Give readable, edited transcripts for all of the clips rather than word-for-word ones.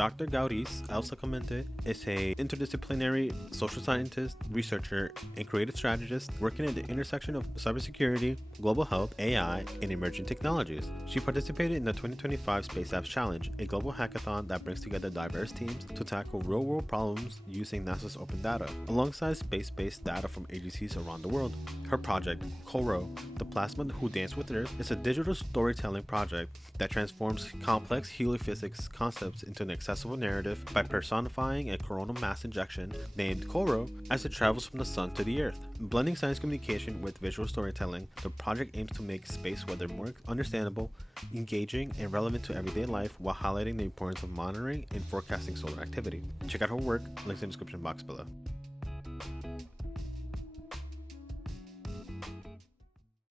Dr. Gaudys Sanclemente is a interdisciplinary social scientist, researcher, and creative strategist working at the intersection of cybersecurity, global health, AI, and emerging technologies. She participated in the 2025 Space Apps Challenge, a global hackathon that brings together diverse teams to tackle real-world problems using NASA's open data, alongside space-based data from agencies around the world. Her project, Coro, The Plasma Who Danced with Earth, is a digital storytelling project that transforms complex heliophysics concepts into an accessible narrative by personifying a coronal mass ejection named Coro as it travels from the sun to the earth. Blending science communication with visual storytelling, the project aims to make space weather more understandable, engaging, and relevant to everyday life while highlighting the importance of monitoring and forecasting solar activity. Check out her work, links in the description box below.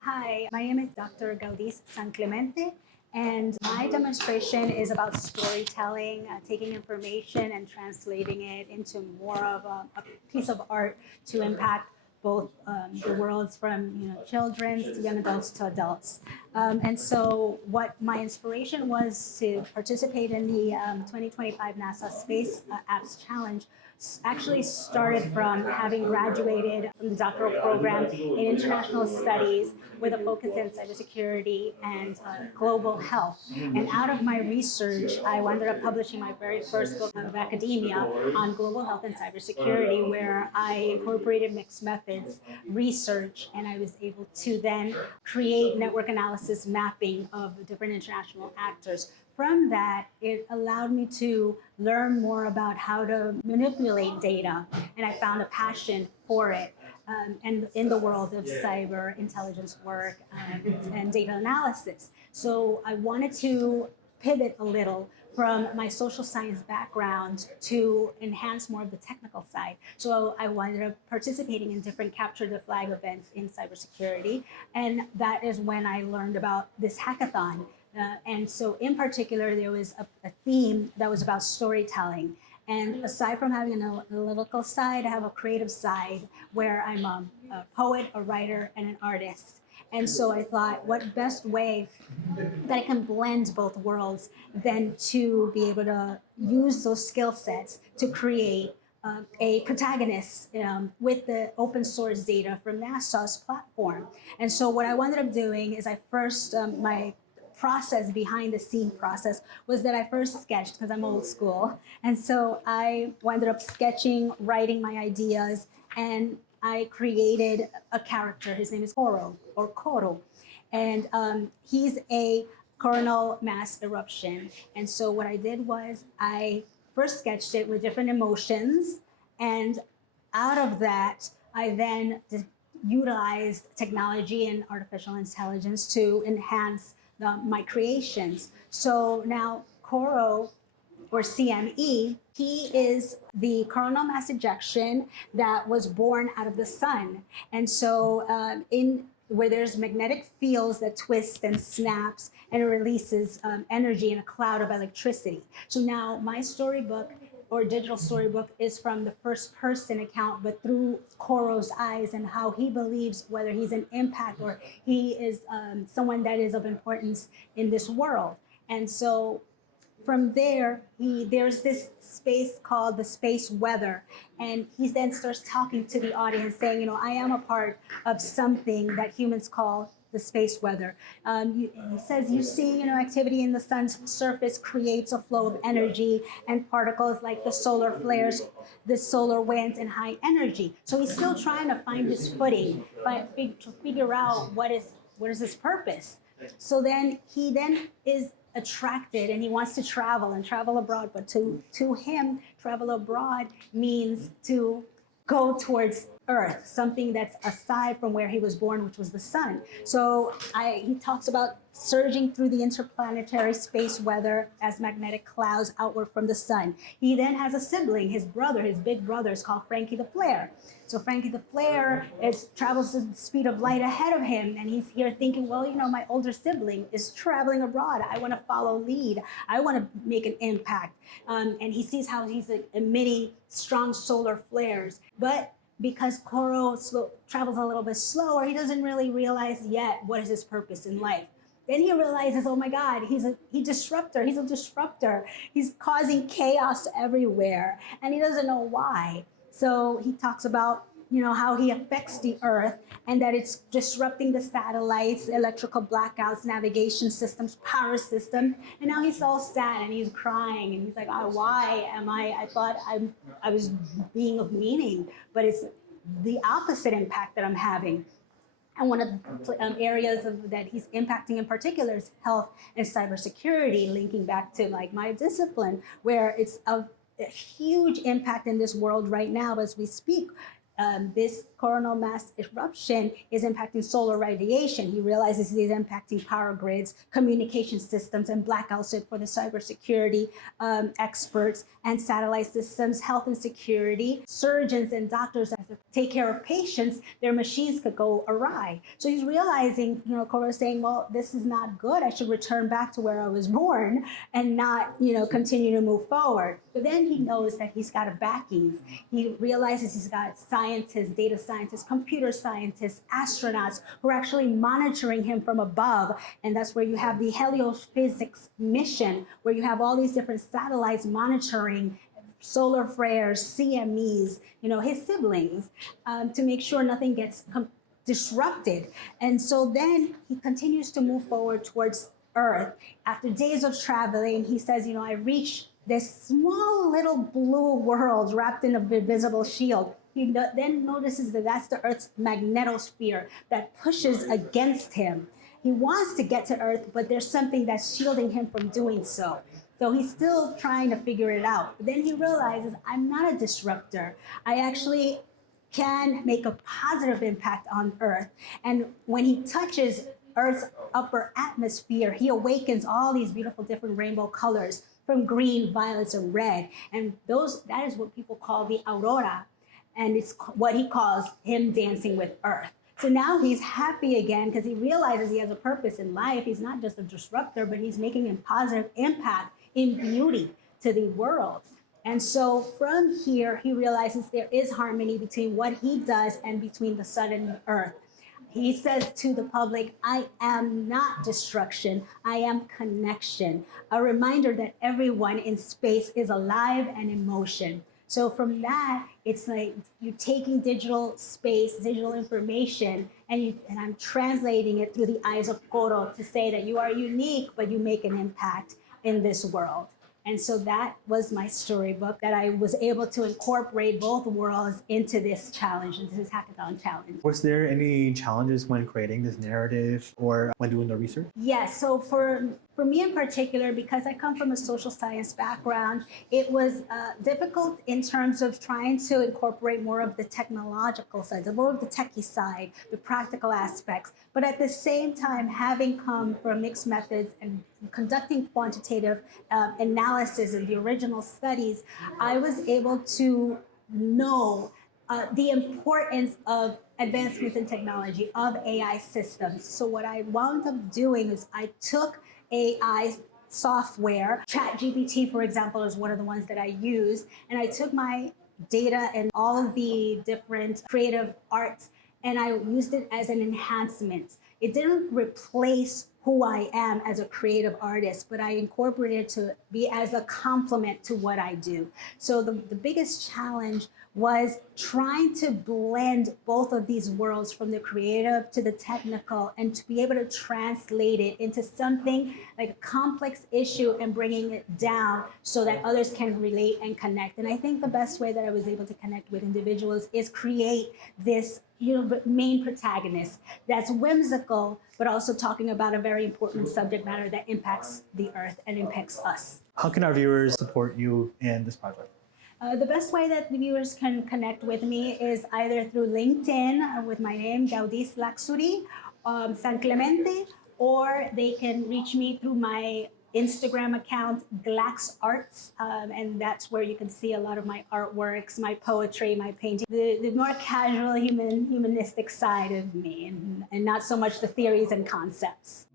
Hi, my name is Dr. Gaudys Sanclemente, and my demonstration is about storytelling, taking information and translating it into more of a piece of art to impact both the worlds from children to young adults to adults. And so what my inspiration was to participate in the 2025 NASA Space Apps Challenge actually started from having graduated from the doctoral program in international studies with a focus in cybersecurity and global health. And out of my research, I ended up publishing my very first book of academia on global health and cybersecurity, where I incorporated mixed methods research, and I was able to then create network analysis mapping of the different international actors. From that, it allowed me to learn more about how to manipulate data, and I found a passion for it. And in the world of cyber intelligence work and data analysis. So I wanted to pivot a little from my social science background to enhance more of the technical side. So I wound up participating in different capture the flag events in cybersecurity. And that is when I learned about this hackathon. And so in particular, there was a theme that was about storytelling. And aside from having an analytical side, I have a creative side where I'm a poet, a writer, and an artist. And so I thought, what best way that I can blend both worlds than to be able to use those skill sets to create a protagonist with the open source data from NASA's platform. And so what I ended up doing is I first, my process behind the scene process was that I first sketched, because I'm old school. And so I ended up sketching, writing my ideas, and I created a character. His name is Coro, or Coro. And he's a coronal mass eruption. And so what I did was I first sketched it with different emotions. And out of that, I then utilized technology and artificial intelligence to enhance my creations. So now Coro, or CME, he is the coronal mass ejection that was born out of the sun. And so where there's magnetic fields that twist and snaps, and it releases energy in a cloud of electricity. So now my storybook, or digital storybook, is from the first person account, but through Coro's eyes and how he believes whether he's an impact or he is someone that is of importance in this world. And so from there, there's this space called the space weather. And he then starts talking to the audience saying, I am a part of something that humans call the space weather. He says, you see, activity in the sun's surface creates a flow of energy and particles like the solar flares, the solar winds, and high energy. So he's still trying to find his footing, but to figure out what is his purpose. So then he is attracted, and he wants to travel abroad. But to him, travel abroad means to go towards Earth, something that's aside from where he was born, which was the sun. So he talks about surging through the interplanetary space weather as magnetic clouds outward from the sun. He then has a sibling, his brother, his big brother, is called Frankie the Flare. So Frankie the Flare travels at the speed of light ahead of him, and he's here thinking, well, my older sibling is traveling abroad. I want to follow lead. I want to make an impact. And he sees how he's emitting strong solar flares. But because Coro travels a little bit slower, he doesn't really realize yet what is his purpose in life. Then he realizes, oh my God, he's a disruptor. He's a disruptor. He's causing chaos everywhere, and he doesn't know why. So he talks about, how he affects the Earth and that it's disrupting the satellites, electrical blackouts, navigation systems, power systems. And now he's all sad and he's crying and he's like, oh, why am I thought I was being of meaning, but it's the opposite impact that I'm having. And one of the areas that he's impacting in particular is health and cybersecurity, linking back to like my discipline, where it's a huge impact in this world right now as we speak. This coronal mass eruption is impacting solar radiation. He realizes it is impacting power grids, communication systems, and blackouts for the cybersecurity experts and satellite systems, health and security. Surgeons and doctors, as they take care of patients, their machines could go awry. So he's realizing, Coro is saying, well, this is not good. I should return back to where I was born and not, continue to move forward. But then he knows that he's got a backings. He realizes he's got scientists, data scientists, computer scientists, astronauts who are actually monitoring him from above. And that's where you have the heliophysics mission, where you have all these different satellites monitoring solar flares, CMEs, his siblings, to make sure nothing gets disrupted. And so then he continues to move forward towards Earth. After days of traveling, he says, I reached this small little blue world wrapped in a visible shield. He then notices that that's the Earth's magnetosphere that pushes against him. He wants to get to Earth, but there's something that's shielding him from doing so. So he's still trying to figure it out. But then he realizes, I'm not a disruptor. I actually can make a positive impact on Earth. And when he touches Earth's upper atmosphere, he awakens all these beautiful different rainbow colors from green, violets, and red. And that is what people call the aurora. And it's what he calls him dancing with Earth. So now he's happy again because he realizes he has a purpose in life. He's not just a disruptor, but he's making a positive impact in beauty to the world. And so from here, he realizes there is harmony between what he does and between the sun and the Earth. He says to the public, I am not destruction, I am connection. A reminder that everyone in space is alive and in motion. So from that, it's like you're taking digital space, digital information, and I'm translating it through the eyes of Coro to say that you are unique, but you make an impact in this world. And so that was my storybook, that I was able to incorporate both worlds into this challenge, into this hackathon challenge. Was there any challenges when creating this narrative or when doing the research? Yes, so for me in particular, because I come from a social science background, it was difficult in terms of trying to incorporate more of the technological side, more of the techie side, the practical aspects. But at the same time, having come from mixed methods and conducting quantitative analysis in the original studies, I was able to know the importance of advancements in technology, of AI systems. So what I wound up doing is I took AI software. ChatGPT, for example, is one of the ones that I use. And I took my data and all of the different creative arts and I used it as an enhancement. It didn't replace who I am as a creative artist, but I incorporated it to be as a complement to what I do. So the biggest challenge was trying to blend both of these worlds, from the creative to the technical, and to be able to translate it into something like a complex issue and bringing it down so that others can relate and connect. And I think the best way that I was able to connect with individuals is create this main protagonist that's whimsical, but also talking about a very important subject matter that impacts the Earth and impacts us. How can our viewers support you in this project? The best way that the viewers can connect with me is either through LinkedIn with my name, Gaudys Sanclemente, or they can reach me through my Instagram account, Glax Arts, and that's where you can see a lot of my artworks, my poetry, my painting, the more casual humanistic side of me, and not so much the theories and concepts.